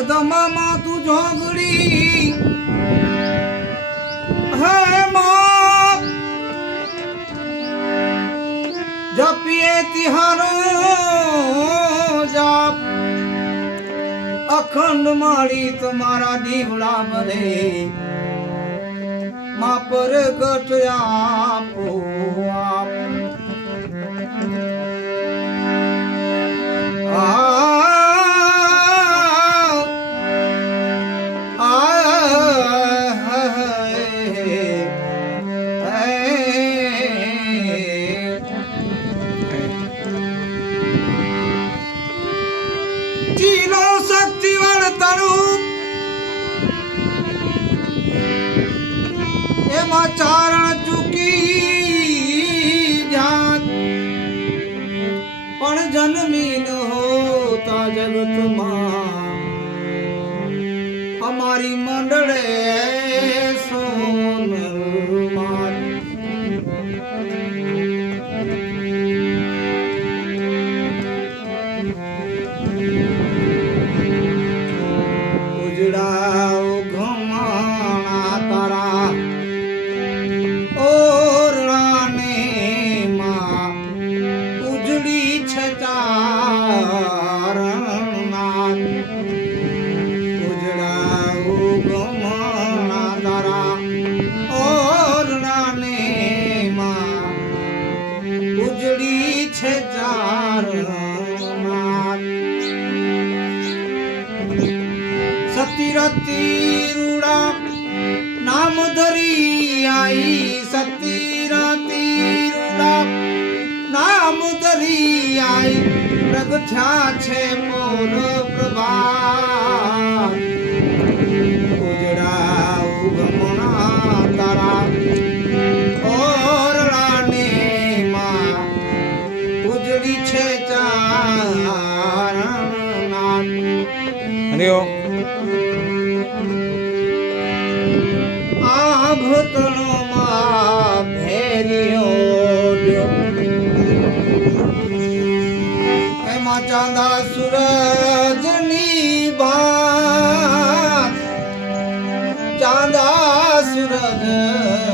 હૃદમાં માતું જોગડી. હે માં. જપીએ તિહારો, જાપ. અખંડ માળી તમારા દીવડા મરે મા પર ગટ આપો, આપ. કિલો શક્તિ વળતરું એમાં ચારણ ચૂકી જાત. પણ જન્મી ન હોતા અમારી મંડળે સોન મુદરી આઈ પ્રગટ્યા છે મોર પ્રભા. ચાંદા સુરજ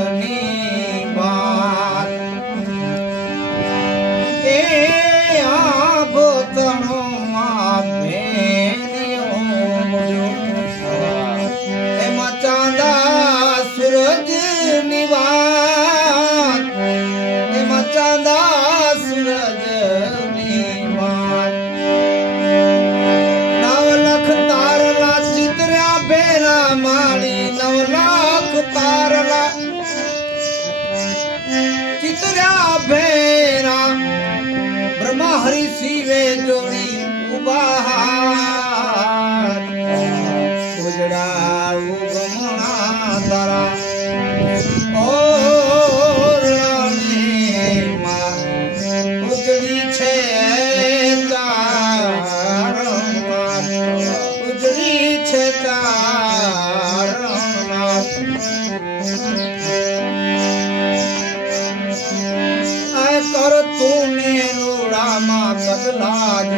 બહાર ઉજડા ઉગમણા તારા ઓરણીમાં ઉજળી છે તારમાં ઉજળી છે તારમાં કર તું મેરો રામા કદલા જ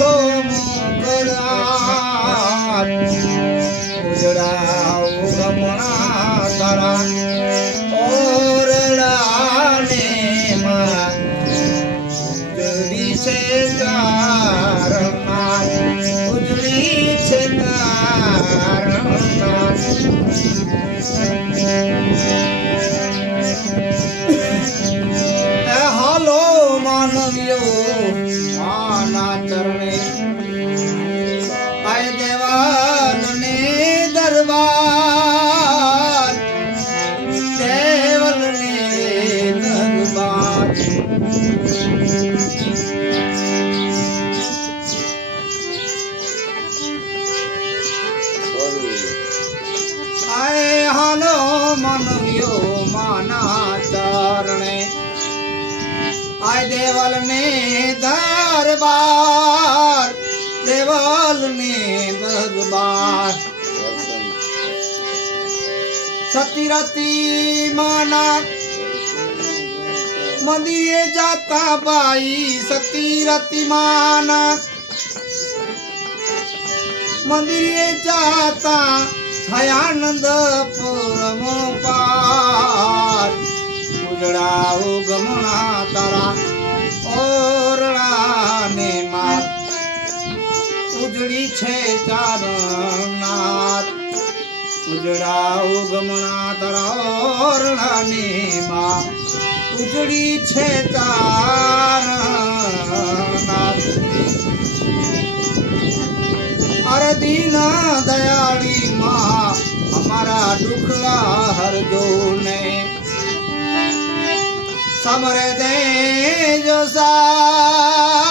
Oh. હાલો મનવ્યો માના ચરણે આય દેવલ ને દરબાર દેવલ ને દરબાર સતીરતી માના મંદિરે જાતા બાઈ સતીરતી માના મંદિરે જાતા થયાનંદ પૂરમો પાર ઉજળા ઉગમણા તારા ઓરડાને માર. ઉજળી છે ચારનાથ ઉજળા ઉગમણા તારા ઓરડાને માં ઉજળી છે ચારનાથ દીના દયાળી માં અમારા દુખલા હરજો ને સમરે દેજો સાથ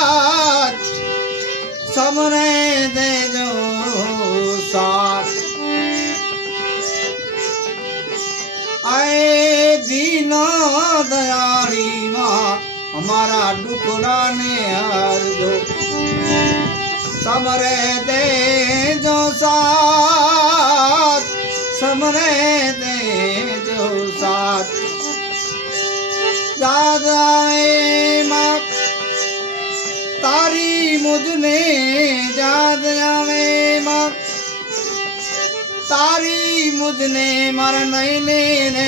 સમરે દેજો સાથ આય દીનો દયાળી માં અમારા દુખડા ને હરજો. સમરે દેજો સાથ સમરે દેજો સાથમાં તારી મુજને યાદ આવે માં તારી મુજને મારા નહીં ને